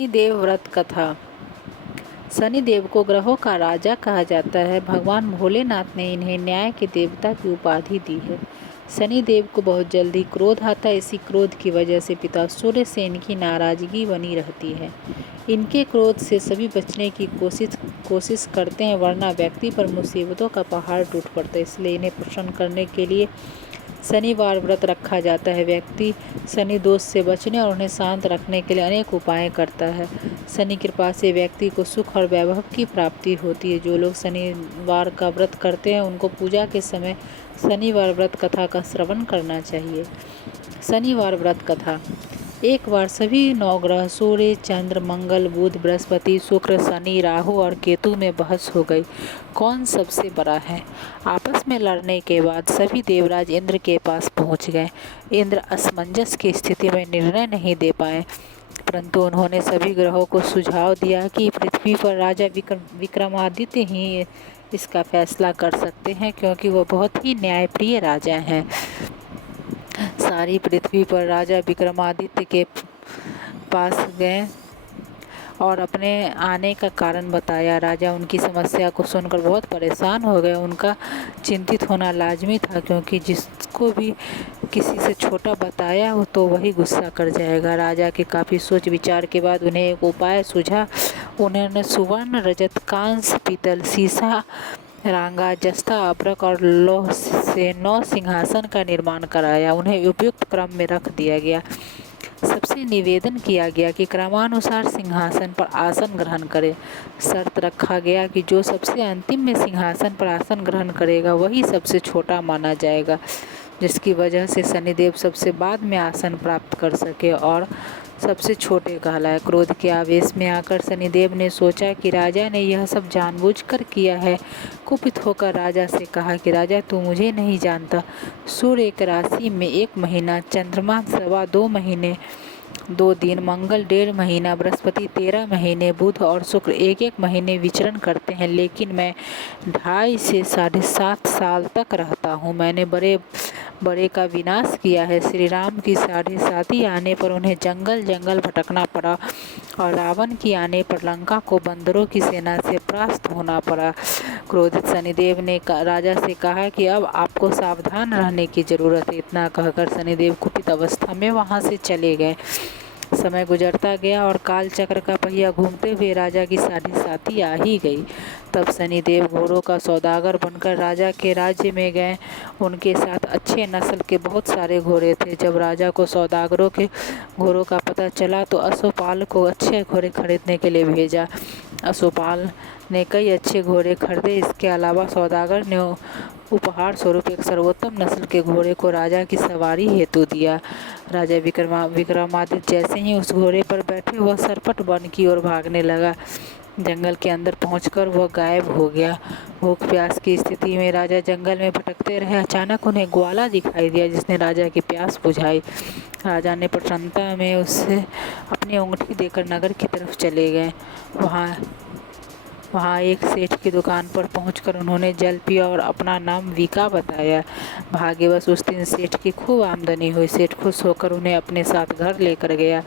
शनिदेव व्रत कथा। शनिदेव को ग्रहों का राजा कहा जाता है। भगवान भोलेनाथ ने इन्हें न्याय के देवता की उपाधि दी है। शनिदेव को बहुत जल्दी क्रोध आता है। इसी क्रोध की वजह से पिता सूर्य से इनकी नाराजगी बनी रहती है। इनके क्रोध से सभी बचने की कोशिश करते हैं, वरना व्यक्ति पर मुसीबतों का पहाड़ टूट पड़ता है। इसलिए इन्हें प्रसन्न करने के लिए शनिवार व्रत रखा जाता है। व्यक्ति शनि दोष से बचने और उन्हें शांत रखने के लिए अनेक उपाय करता है। शनि कृपा से व्यक्ति को सुख और वैभव की प्राप्ति होती है। जो लोग शनिवार का व्रत करते हैं उनको पूजा के समय शनिवार व्रत कथा का श्रवण करना चाहिए। शनिवार व्रत कथा। एक बार सभी नवग्रह सूर्य, चंद्र, मंगल, बुध, बृहस्पति, शुक्र, शनि, राहु और केतु में बहस हो गई, कौन सबसे बड़ा है। आपस में लड़ने के बाद सभी देवराज इंद्र के पास पहुंच गए। इंद्र असमंजस की स्थिति में निर्णय नहीं दे पाए, परंतु उन्होंने सभी ग्रहों को सुझाव दिया कि पृथ्वी पर राजा विक्रमादित्य ही इसका फैसला कर सकते हैं, क्योंकि वो बहुत ही न्यायप्रिय राजा हैं। सारी पृथ्वी पर राजा विक्रमादित्य के पास गए और अपने आने का कारण बताया। राजा उनकी समस्या को सुनकर बहुत परेशान हो गए। उनका चिंतित होना लाजमी था, क्योंकि जिसको भी किसी से छोटा बताया हो तो वही गुस्सा कर जाएगा। राजा के काफ़ी सोच विचार के बाद उन्हें एक उपाय सूझा। उन्होंने सुवर्ण, रजत, कांस्य, पीतल, सीसा, रांगा, जस्ता, अभ्रक और लौह से 9 सिंहासन का निर्माण कराया। उन्हें उपयुक्त क्रम में रख दिया गया। सबसे निवेदन किया गया कि क्रमानुसार सिंहासन पर आसन ग्रहण करे। शर्त रखा गया कि जो सबसे अंतिम में सिंहासन पर आसन ग्रहण करेगा वही सबसे छोटा माना जाएगा, जिसकी वजह से शनिदेव सबसे बाद में आसन प्राप्त कर सके और सबसे छोटे कहलाए। क्रोध के आवेश में आकर शनिदेव ने सोचा कि राजा ने यह सब जानबूझकर किया है। कुपित होकर राजा से कहा कि राजा, तू मुझे नहीं जानता। सूर्य एक राशि में 1 महीना, चंद्रमा 2.25 महीने 2 दिन, मंगल 1.5 महीना, बृहस्पति 13 महीने, बुध और शुक्र 1-1 महीने विचरण करते हैं, लेकिन मैं 2.5 से 7.5 साल तक रहता हूँ। मैंने बड़े का विनाश किया है। श्री राम की 7.5 आने पर उन्हें जंगल जंगल भटकना पड़ा और रावण की आने पर लंका को बंदरों की सेना से परास्त होना पड़ा। क्रोधित शनिदेव ने राजा से कहा कि अब आपको सावधान रहने की जरूरत है। इतना कहकर शनिदेव कुपित अवस्था में वहां से चले गए। समय गुजरता गया और काल चक्र का पहिया घूमते हुए राजा की 7.5 आ ही गई। तब शनिदेव घोड़ों का सौदागर बनकर राजा के राज्य में गए। उनके साथ अच्छे नस्ल के बहुत सारे घोड़े थे। जब राजा को सौदागरों के घोड़ों का पता चला तो अश्वपाल को अच्छे घोड़े खरीदने के लिए भेजा। अश्वपाल ने कई अच्छे घोड़े खरीदे। इसके अलावा सौदागर ने उपहार स्वरूप एक सर्वोत्तम नस्ल के घोड़े को राजा की सवारी हेतु दिया। राजा विक्रमादित्य जैसे ही उस घोड़े पर बैठे, वह सरपट वन की ओर भागने लगा। जंगल के अंदर पहुंचकर वह गायब हो गया। भूख प्यास की स्थिति में राजा जंगल में भटकते रहे। अचानक उन्हें ग्वाला दिखाई दिया, जिसने राजा की प्यास बुझाई। राजा ने प्रसन्नता में उससे अपनी अंगूठी देकर नगर की तरफ चले गए। वहाँ एक सेठ की दुकान पर पहुंचकर उन्होंने जल पिया और अपना नाम वीका बताया। भाग्यवश उस दिन सेठ की खूब आमदनी हुई। सेठ खुश होकर उन्हें अपने साथ घर लेकर गया।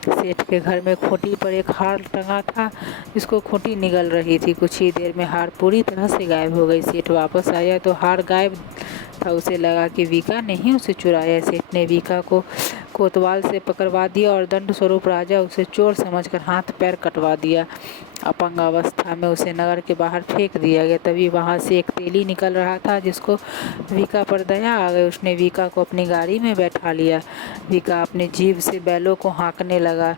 सेठ के घर में खूंटी पर एक हार टंगा था, जिसको खूंटी निगल रही थी। कुछ ही देर में हार पूरी तरह से गायब हो गई। सेठ वापस आया तो हार गायब था। उसे लगा कि वीका ने ही उसे चुराया। सेठ ने वीका को कोतवाल से पकड़वा दिया और दंड स्वरूप राजा उसे चोर समझकर हाथ पैर कटवा दिया। अपंग अवस्था में उसे नगर के बाहर फेंक दिया गया। तभी वहां से एक तेली निकल रहा था, जिसको वीका पर दया आ गई। उसने वीका को अपनी गाड़ी में बैठा लिया। वीका अपनी जीभ से बैलों को हाँकने लगा।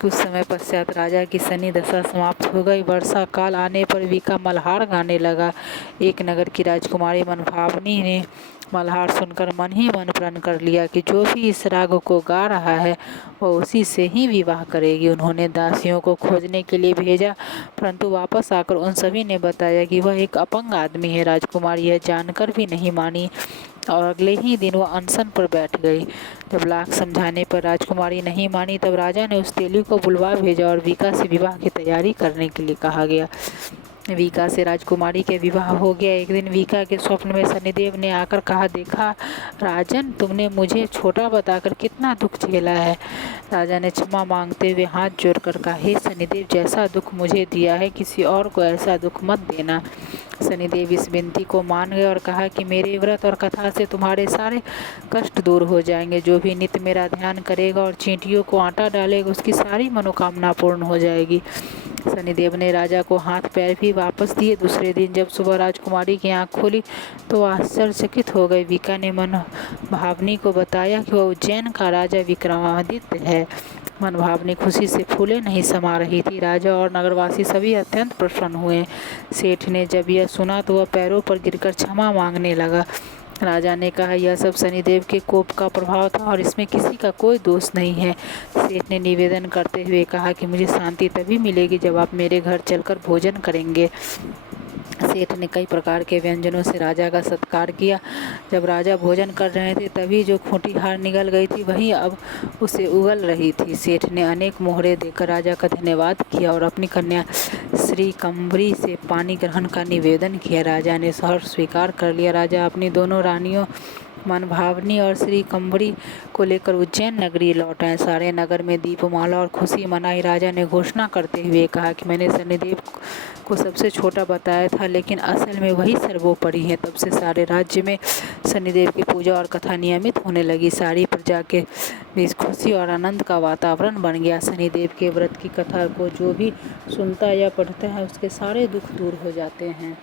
कुछ समय पश्चात राजा की शनि दशा समाप्त हो गई। वर्षा काल आने पर वीका मल्हार गाने लगा। एक नगर की राजकुमारी मनभावनी ने मल्हार सुनकर मन ही मन प्रण कर लिया कि जो भी इस राग को गा रहा है वह उसी से ही विवाह करेगी। उन्होंने दासियों को खोजने के लिए भेजा, परंतु वापस आकर उन सभी ने बताया कि वह एक अपंग आदमी है। राजकुमारी यह जानकर भी नहीं मानी और अगले ही दिन वह अनशन पर बैठ गई। जब लाख समझाने पर राजकुमारी नहीं मानी, तब राजा ने उस तेली को बुलवा भेजा और वीका से विवाह की तैयारी करने के लिए कहा गया। वीका से राजकुमारी के विवाह हो गया। एक दिन वीका के स्वप्न में शनिदेव ने आकर कहा, देखा राजन, तुमने मुझे छोटा बताकर कितना दुख झेला है। राजा ने क्षमा मांगते हुए हाथ जोड़कर कहा, हे शनिदेव, जैसा दुख मुझे दिया है किसी और को ऐसा दुख मत देना। शनिदेव इस विनती को मान गए और कहा कि मेरे व्रत और कथा से तुम्हारे सारे कष्ट दूर हो जाएंगे। जो भी नित्य मेरा ध्यान करेगा और चींटियों को आटा डालेगा उसकी सारी मनोकामना पूर्ण हो जाएगी। शनिदेव ने राजा को हाथ पैर भी वापस दिए। दूसरे दिन जब सुबह राजकुमारी की आंख खुली तो आश्चर्यचकित हो गई। वीका ने मनभावनी को बताया कि वह उज्जैन का राजा विक्रमादित्य है। मनभावनी खुशी से फूले नहीं समा रही थी। राजा और नगरवासी सभी अत्यंत प्रसन्न हुए। सेठ ने जब यह सुना तो वह पैरों पर गिरकर क्षमा मांगने लगा। राजा ने कहा, यह सब शनिदेव के कोप का प्रभाव था और इसमें किसी का कोई दोष नहीं है। सेठ ने निवेदन करते हुए कहा कि मुझे शांति तभी मिलेगी जब आप मेरे घर चलकर भोजन करेंगे। सेठ ने कई प्रकार के व्यंजनों से राजा का सत्कार किया। जब राजा भोजन कर रहे थे तभी जो खूंटी हार निगल गई थी वही अब उसे उगल रही थी। सेठ ने अनेक मोहरे देकर राजा का धन्यवाद किया और अपनी कन्या श्री कंबरी से पानी ग्रहण का निवेदन किया। राजा ने सहर्ष स्वीकार कर लिया। राजा अपनी दोनों रानियों मनभावनी और श्री कंबरी को लेकर उज्जैन नगरी लौट आए। सारे नगर में दीपमाला और खुशी मनाई। राजा ने घोषणा करते हुए कहा कि मैंने शनिदेव को सबसे छोटा बताया था, लेकिन असल में वही सर्वोपरि है। तब से सारे राज्य में शनिदेव की पूजा और कथा नियमित होने लगी। सारी प्रजा के बीच खुशी और आनंद का वातावरण बन गया। शनिदेव के व्रत की कथा को जो भी सुनता या पढ़ता है उसके सारे दुख दूर हो जाते हैं।